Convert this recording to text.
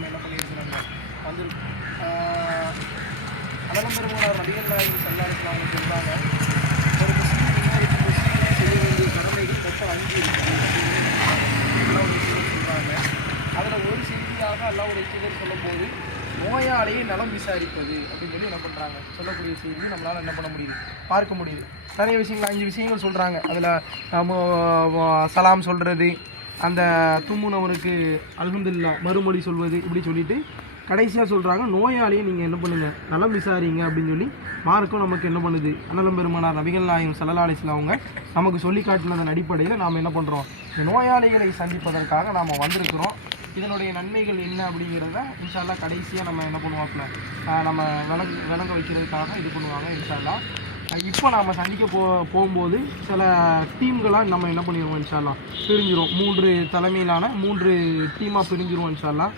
நம்ம என்ன பண்ணியிருக்கிறோங்க வந்திருக்கோம். அனலம் பெருமானார் நபிகள் நாயகம் ஸல்லல்லாஹு அலைஹி வஸல்லம் சொல்கிறாங்க, ஒரு முஸ்லீம் இன்னொரு முஸ்லீம் செய்ய வேண்டிய கடமைகள் மொத்தம் 5 இருக்குது அப்படின்னு சொல்கிறாங்க. அதில் ஒரு செய்தியாக அல்லாஹ்வுடைய தூதர் சொல்லும்போது நோயாளியை நலம் விசாரிப்பது அப்படின்னு சொல்லி என்ன பண்ணுறாங்க சொல்லக்கூடிய செய்தி நம்மளால் என்ன பண்ண முடியுது பார்க்க முடியுது. நிறைய விஷயங்கள் 5 விஷயங்கள் சொல்கிறாங்க. அதில் சலாம் சொல்கிறது, அந்த தும்முனவனுக்கு அல்ஹம்துலில்லாஹ் மறுமொழி சொல்வது, இப்படி சொல்லிட்டு கடைசியாக சொல்கிறாங்க நோயாளியை நீங்கள் என்ன பண்ணுங்கள் நலம் விசாரிங்க அப்படின்னு சொல்லி மார்க்கும் நமக்கு என்ன பண்ணுது அனலம் பெருமானார் நபிகள் நாயகம் ஸல்லல்லாஹு அலைஹி வஸல்லம் அவங்க நமக்கு சொல்லி காட்டினதன் அடிப்படையில் நாம் என்ன பண்ணுறோம், இந்த நோயாளிகளை சந்திப்பதற்காக நாம் வந்திருக்கிறோம். இதனுடைய நன்மைகள் என்ன அப்படிங்கிறத இன்ஷா அல்லாஹ் கடைசியாக நம்ம என்ன பண்ணுவாப்புல நம்ம விளங்க வைக்கிறதுக்காக இது பண்ணுவாங்க இன்ஷா அல்லாஹ். இப்போ நாம் சந்திக்க போகும்போது சில டீம்களாக நம்ம என்ன பண்ணிடுவோம் இன்ஷா அல்லாஹ் பிரிஞ்சிரும். 3 தலைமையிலான 3 டீமாக பிரிஞ்சிருவோம் இன்ஷா அல்லாஹ்.